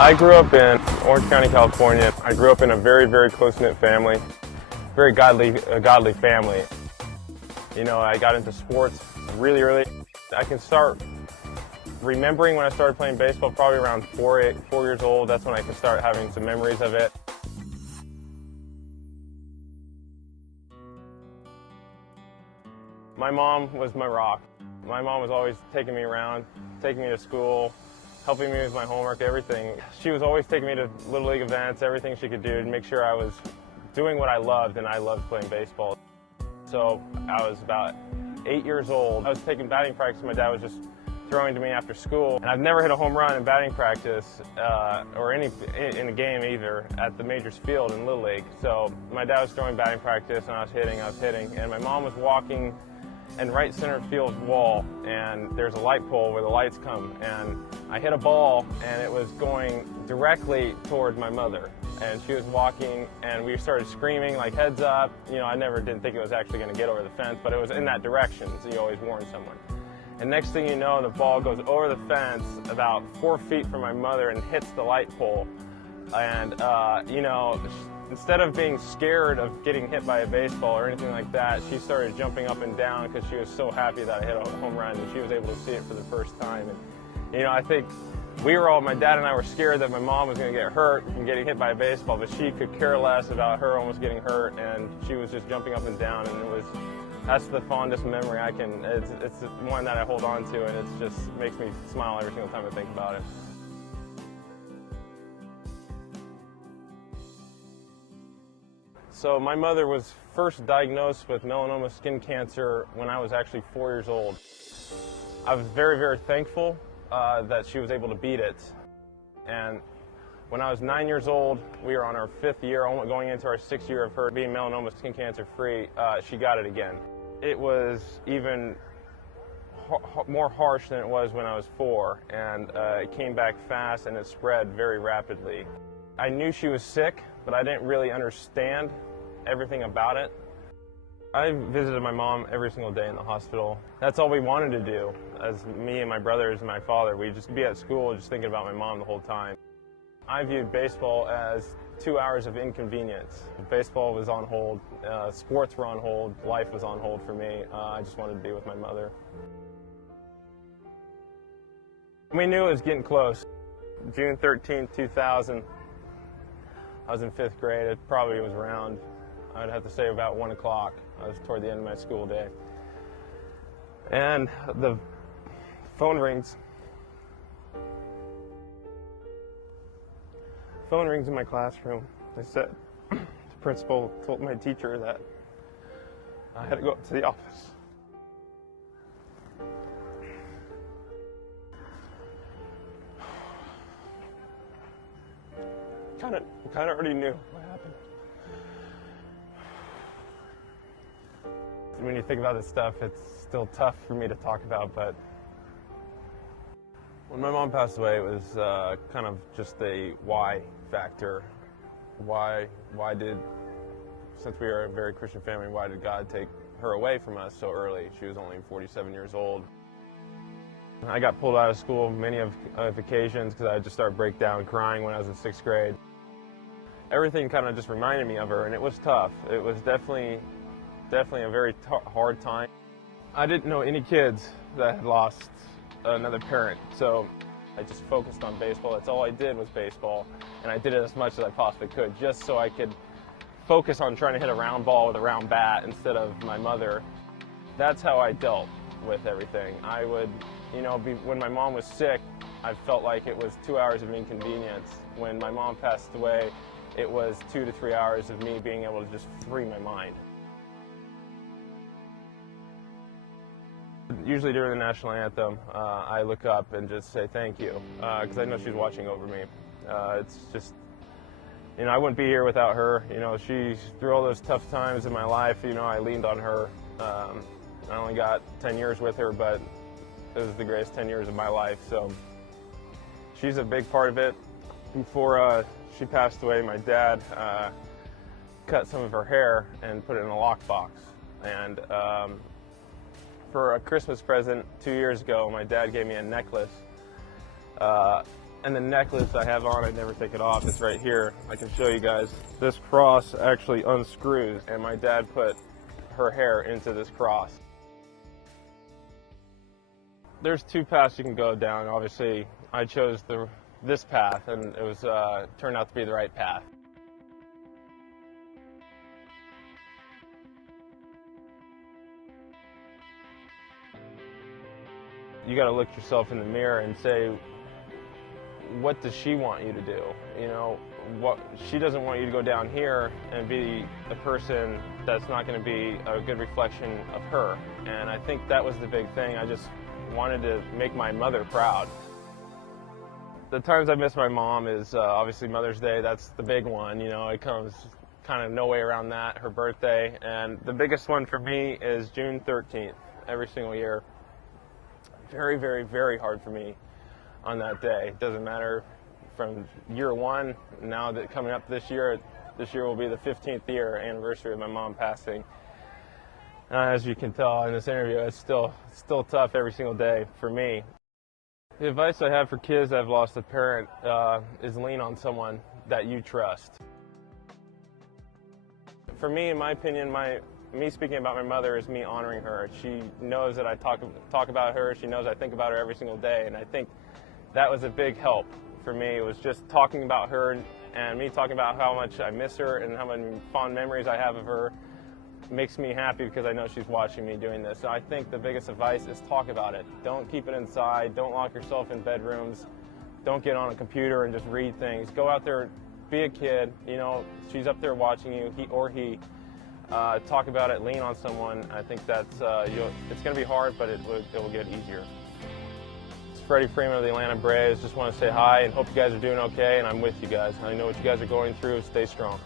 I grew up in Orange County, California. I grew up in a very, very close-knit family, very godly family. You know, I got into sports really early. I can start remembering when I started playing baseball probably around 4 years old. That's when I can start having some memories of it. My mom was my rock. My mom was always taking me around, taking me to school, helping me with my homework, everything. She was always taking me to Little League events, everything she could do to make sure I was doing what I loved, and I loved playing baseball. So I was about 8 years old. I was taking batting practice. My dad was just throwing to me after school. And I've never hit a home run in batting practice or in a game either at the Majors field in Little League. So my dad was throwing batting practice, and I was hitting. And my mom was walking in right center field wall, and there's a light pole where the lights come, and I hit a ball, and it was going directly toward my mother, and she was walking, and we started screaming like, heads up. You know, I didn't think it was actually going to get over the fence, but it was in that direction, so you always warn someone. And next thing you know, the ball goes over the fence about 4 feet from my mother and hits the light pole. And you know, instead of being scared of getting hit by a baseball or anything like that, she started jumping up and down because she was so happy that I hit a home run, and she was able to see it for the first time. And you know, I think my dad and I were scared that my mom was going to get hurt from getting hit by a baseball, but she could care less about her almost getting hurt, and she was just jumping up and down, and that's the fondest memory I can. It's one that I hold on to, and it just makes me smile every single time I think about it. So my mother was first diagnosed with melanoma skin cancer when I was actually 4 years old. I was very, very thankful that she was able to beat it. And when I was 9 years old, we were on our 5th year, going into our 6th year of her being melanoma skin cancer free, she got it again. It was even more harsh than it was when I was 4, and it came back fast and it spread very rapidly. I knew she was sick, but I didn't really understand everything about it. I visited my mom every single day in the hospital. That's all we wanted to do, as me and my brothers and my father. We'd just be at school just thinking about my mom the whole time. I viewed baseball as 2 hours of inconvenience. Baseball was on hold, sports were on hold, life was on hold for me. I just wanted to be with my mother. We knew it was getting close. June 13, 2000, I was in 5th grade. It probably was around, I'd have to say about 1 o'clock. I was toward the end of my school day. And the phone rings. Phone rings in my classroom. They said, the principal told my teacher that I had to go up to the office. Kind of already knew what happened. When you think about this stuff, it's still tough for me to talk about, but when my mom passed away, it was kind of just a why factor. Why did, since we are a very Christian family, why did God take her away from us so early? She was only 47 years old. I got pulled out of school many of occasions because I just started break down crying when I was in 6th grade. Everything kind of just reminded me of her, and it was tough. It was definitely a very hard time. I didn't know any kids that had lost another parent, so I just focused on baseball. That's all I did was baseball, and I did it as much as I possibly could just so I could focus on trying to hit a round ball with a round bat instead of my mother. That's how I dealt with everything. I would, you know, when my mom was sick, I felt like it was 2 hours of inconvenience. When my mom passed away, it was 2 to 3 hours of me being able to just free my mind. Usually during the national anthem, I look up and just say thank you, because I know she's watching over me. It's just, you know, I wouldn't be here without her. You know, through all those tough times in my life, you know, I leaned on her. I only got 10 years with her, but it was the greatest 10 years of my life, so she's a big part of it. Before she passed away, my dad cut some of her hair and put it in a lockbox. And for a Christmas present 2 years ago, my dad gave me a necklace And the necklace I have on, I never take it off. It's right here. I can show you guys. This cross actually unscrews, and my dad put her hair into this cross. There's two paths you can go down. Obviously, I chose this path, and it was turned out to be the right path. You got to look yourself in the mirror and say, what does she want you to do? You know, she doesn't want you to go down here and be a person that's not going to be a good reflection of her. And I think that was the big thing. I just wanted to make my mother proud. The times I miss my mom is obviously Mother's Day. That's the big one. You know, it comes kind of no way around that, her birthday. And the biggest one for me is June 13th, every single year. Very, very, very hard for me on that day. It doesn't matter from year one, now that coming up this year will be the 15th year anniversary of my mom passing. As you can tell in this interview, it's still tough every single day for me. The advice I have for kids that have lost a parent is lean on someone that you trust. For me, in my opinion, me speaking about my mother is me honoring her. She knows that I talk about her. She knows I think about her every single day, and I think that was a big help for me. It was just talking about her and me talking about how much I miss her and how many fond memories I have of her makes me happy because I know she's watching me doing this. So I think the biggest advice is talk about it. Don't keep it inside. Don't lock yourself in bedrooms. Don't get on a computer and just read things. Go out there, be a kid. You know, she's up there watching you, he. Talk about it, lean on someone. I think that's it's going to be hard, but it will get easier. It's Freddie Freeman of the Atlanta Braves. Just want to say hi and hope you guys are doing okay, and I'm with you guys. I know what you guys are going through. Stay strong.